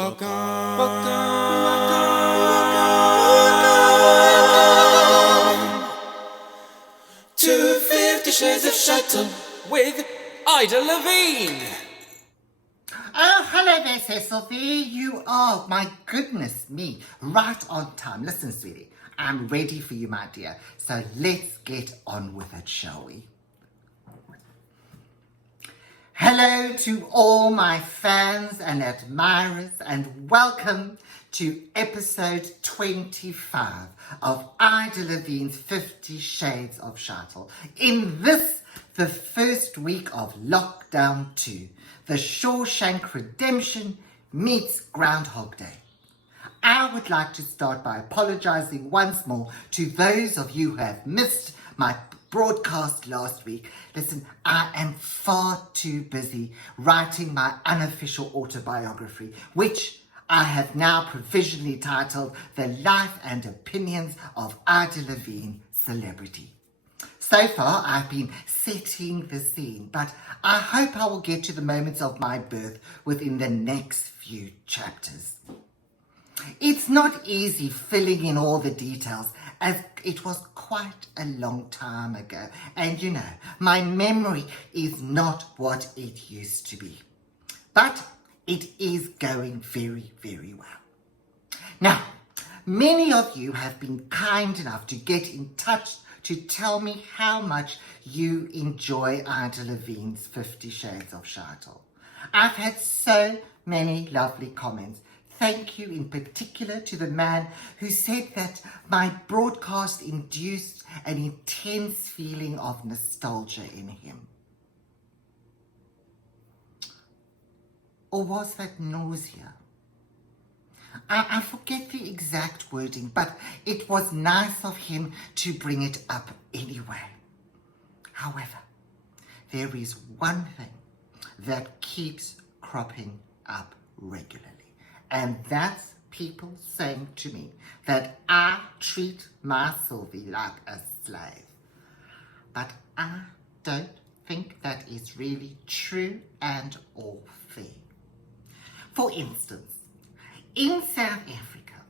Welcome to 50 Shades of Chateau with Ida Levine. Oh, hello there, Cecil. There you are. My goodness me. Right on time. Listen, sweetie, I'm ready for you, my dear. So let's get on with it, shall we? Hello to all my fans and admirers, and welcome to episode 25 of Ida Levine's 50 Shades of Chateau. In this, the first week of Lockdown 2, The Shawshank Redemption meets Groundhog Day. I would like to start by apologizing once more to those of you who have missed my broadcast last week. Listen, I am far too busy writing my unofficial autobiography, which I have now provisionally titled The Life and Opinions of Ida Levine, Celebrity. So far, I've been setting the scene, but I hope I will get to the moments of my birth within the next few chapters. It's not easy filling in all the details, as it was quite a long time ago. And you know, my memory is not what it used to be. But it is going very, very well. Now, many of you have been kind enough to get in touch to tell me how much you enjoy Ida Levine's 50 Shades of Chateau. I've had so many lovely comments. Thank you in particular to the man who said that my broadcast induced an intense feeling of nostalgia in him. Or was that nausea? I forget the exact wording, but it was nice of him to bring it up anyway. However, there is one thing that keeps cropping up regularly. And that's people saying to me that I treat my Sylvie like a slave. But I don't think that is really true and or fair. For instance, in South Africa,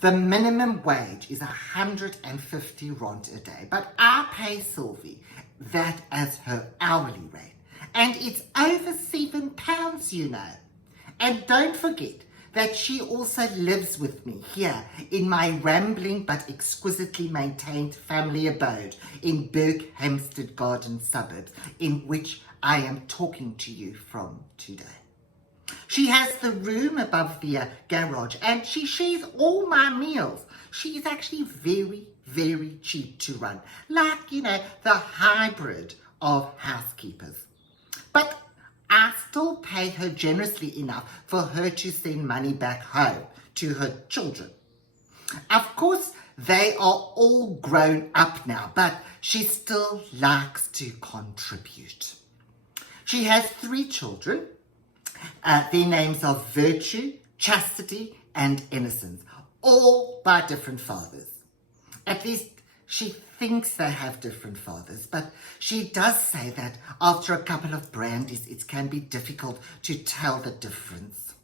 the minimum wage is 150 rand a day, but I pay Sylvie that as her hourly rate. And it's over £7, you know. And don't forget that she also lives with me here in my rambling but exquisitely maintained family abode in Berkhamsted Garden suburbs, in which I am talking to you from today. She has the room above the garage, and she shares all my meals. She is actually very, very cheap to run, like, you know, the hybrid of housekeepers. But I still pay her generously enough for her to send money back home to her children. Of course, they are all grown up now, but she still likes to contribute. She has 3 children. Their names are Virtue, Chastity, and Innocence, all by different fathers. At least she thinks they have different fathers, but she does say that after a couple of brandies, it can be difficult to tell the difference.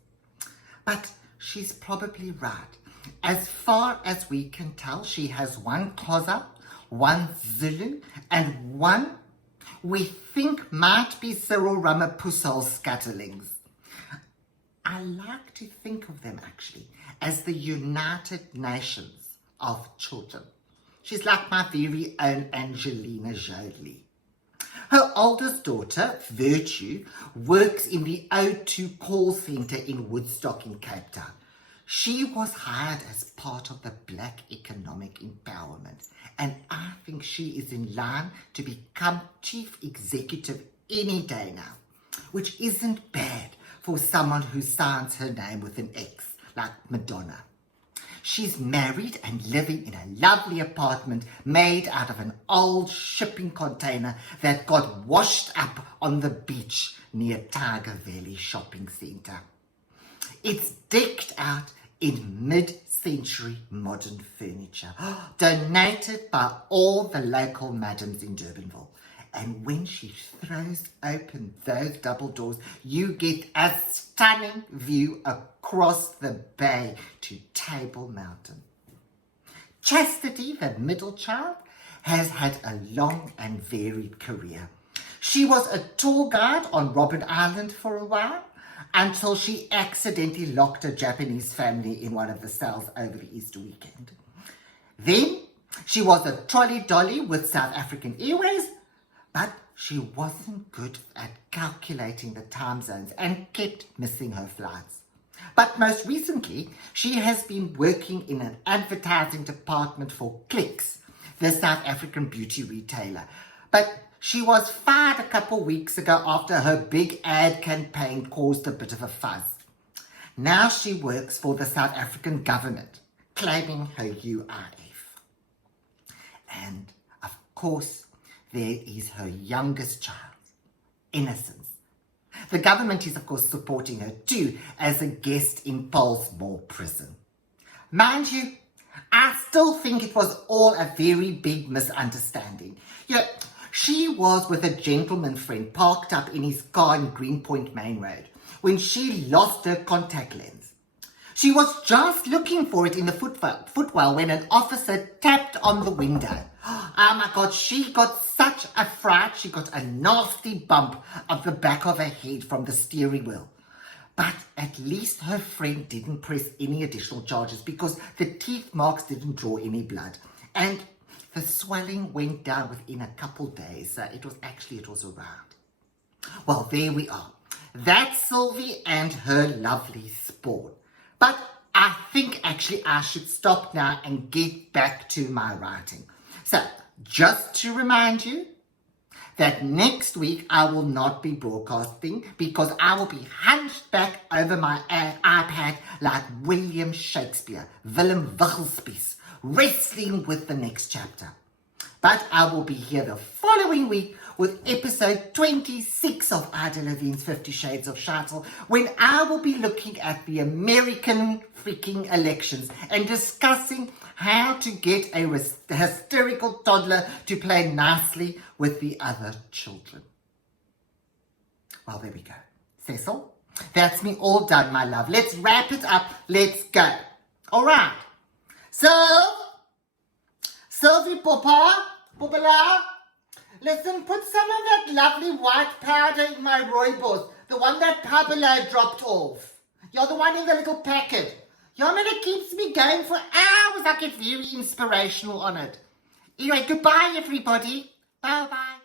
But she's probably right. As far as we can tell, she has 1 Xhosa, 1 Zulu, and 1 we think might be Cyril Ramaphosa's scatterlings. I like to think of them actually as the United Nations of children. She's like my very own Angelina Jolie. Her oldest daughter, Virtue, works in the O2 call centre in Woodstock in Cape Town. She was hired as part of the Black Economic Empowerment, and I think she is in line to become chief executive any day now, which isn't bad for someone who signs her name with an X, like Madonna. She's married and living in a lovely apartment made out of an old shipping container that got washed up on the beach near Tiger Valley Shopping Centre. It's decked out in mid-century modern furniture, donated by all the local madams in Durbanville. And when she throws open those double doors, you get a stunning view across the bay to Table Mountain. Chastity, the middle child, has had a long and varied career. She was a tour guide on Robben Island for a while until she accidentally locked a Japanese family in one of the cells over the Easter weekend. Then she was a trolley dolly with South African Airways, but she wasn't good at calculating the time zones and kept missing her flights. But most recently, she has been working in an advertising department for Clicks, the South African beauty retailer. But she was fired a couple weeks ago after her big ad campaign caused a bit of a fuzz. Now she works for the South African government, claiming her UIF. And, of course, there is her youngest child, Innocence. The government is, of course, supporting her too as a guest in Pollsmoor prison. Mind you, I still think it was all a very big misunderstanding. She was with a gentleman friend parked up in his car in Greenpoint Main Road when she lost her contact lens. She was just looking for it in the footwell when an officer tapped on the window. Oh my God, she got such a fright. She got a nasty bump of the back of her head from the steering wheel. But at least her friend didn't press any additional charges because the teeth marks didn't draw any blood. And the swelling went down within a couple days. It was around. Well, there we are. That's Sylvie and her lovely spawn. But I think actually I should stop now and get back to my writing. So, just to remind you that next week I will not be broadcasting because I will be hunched back over my iPad like William Shakespeare, Willem Wiggelspies, wrestling with the next chapter. But I will be here the following week with episode 26 of Ida Levine's 50 Shades of Shuttle, when I will be looking at the American freaking elections and discussing how to get a hysterical toddler to play nicely with the other children. Well, there we go. Cecil, that's me all done, my love. Let's wrap it up. Let's go. All right. Sylvie Papa, listen, put some of that lovely white powder in my rooibos, the one that Pablo dropped off. You're the one in the little packet. I mean, it keeps me going for hours. I get very inspirational on it. Anyway, goodbye, everybody. Bye-bye.